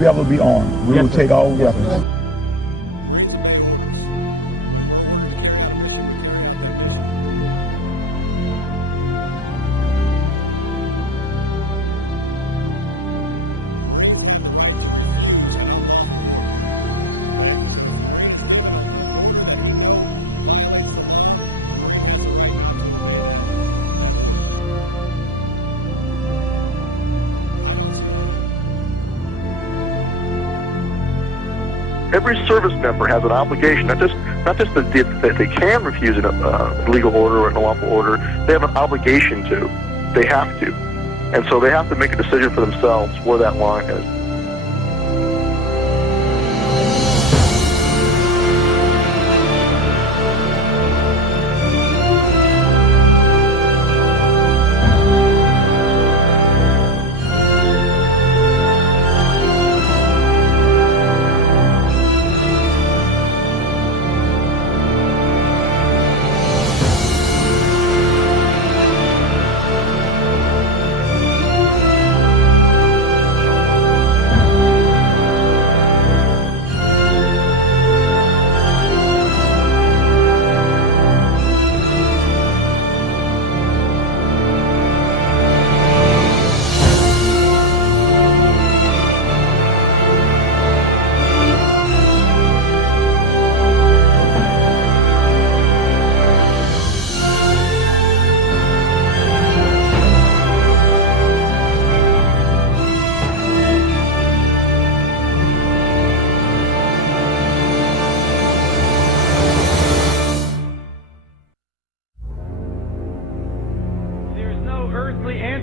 be able to be armed. We will take all weapons. Every service member has an obligation, not just that they can refuse a legal order or an unlawful order. They have an obligation to. They have to. And so they have to make a decision for themselves where that line is.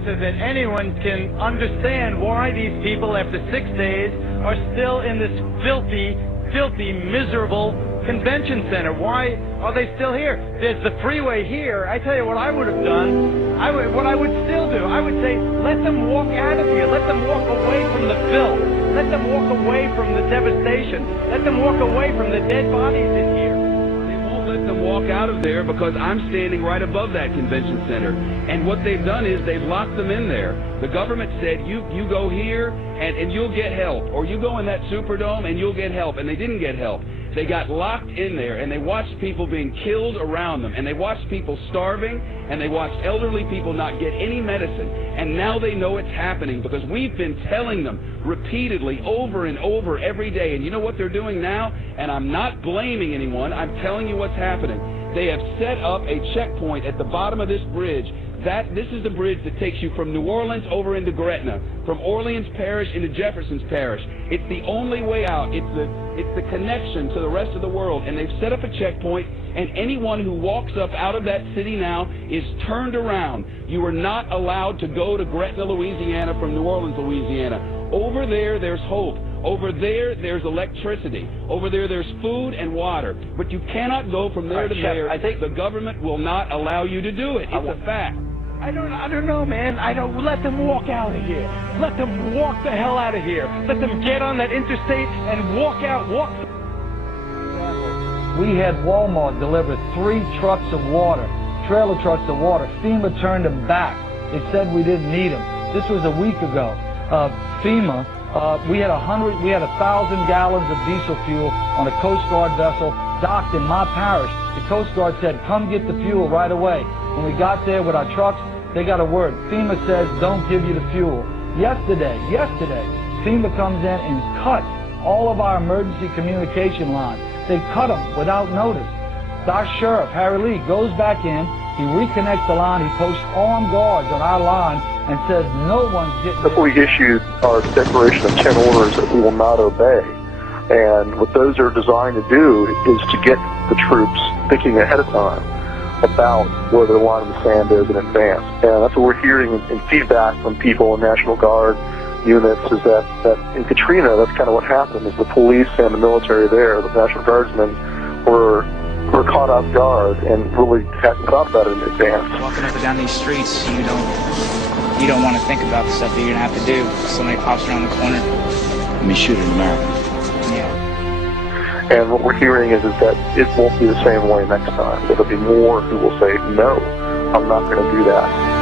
That anyone can understand why these people, after 6 days, are still in this filthy, miserable convention center. Why are they still here? There's the freeway here. I tell you what I would have done, what I would still do, I would say, let them walk out of here. Let them walk away from the filth. Let them walk away from the devastation. Let them walk away from the dead bodies in here. Let them walk out of there because I'm standing right above that convention center. And what they've done is they've locked them in there. The government said, you go here and you'll get help. Or you go in that Superdome and you'll get help. And they didn't get help. They got locked in there and they watched people being killed around them. And they watched people starving. And they watched elderly people not get any medicine. And now they know it's happening because we've been telling them repeatedly over and over every day. And you know what they're doing now? And I'm not blaming anyone. I'm telling you what's happening. They have set up a checkpoint at the bottom of this bridge. This is the bridge that takes you from New Orleans over into Gretna, from Orleans Parish into Jefferson's Parish. It's the only way out. It's the connection to the rest of the world. And they've set up a checkpoint, and anyone who walks up out of that city now is turned around. You are not allowed to go to Gretna, Louisiana from New Orleans, Louisiana. Over there, there's hope. Over there, there's electricity. Over there, there's food and water. But you cannot go from there to there. I think the government will not allow you to do it. It's a fact. I don't know, man. Let them walk out of here. Let them walk the hell out of here. Let them get on that interstate and walk out. We had Walmart deliver 3 trucks of water, trailer trucks of water. FEMA turned them back. They said we didn't need them. This was a week ago. FEMA, we had 1,000 gallons of diesel fuel on a Coast Guard vessel docked in my parish. The Coast Guard said, come get the fuel right away. When we got there with our trucks, they got a word. FEMA says, don't give you the fuel. Yesterday, FEMA comes in and cuts all of our emergency communication lines. They cut them without notice. Our sheriff, Harry Lee, goes back in, he reconnects the line, he posts armed guards on our line and says no one's getting... That's what we issued our declaration of 10 orders that we will not obey. And what those are designed to do is to get the troops thinking ahead of time about where the line in the sand is in advance. And that's what we're hearing in feedback from people in National Guard units is that in Katrina, that's kind of what happened, is the police and the military there, the National Guardsmen, were caught off guard and really hadn't thought about it in advance. Walking up and down these streets, you don't want to think about the stuff that you're going to have to do. Somebody pops around the corner. Let me shoot an American. Yeah. And what we're hearing is that it won't be the same way next time. There'll be more who will say, no, I'm not going to do that.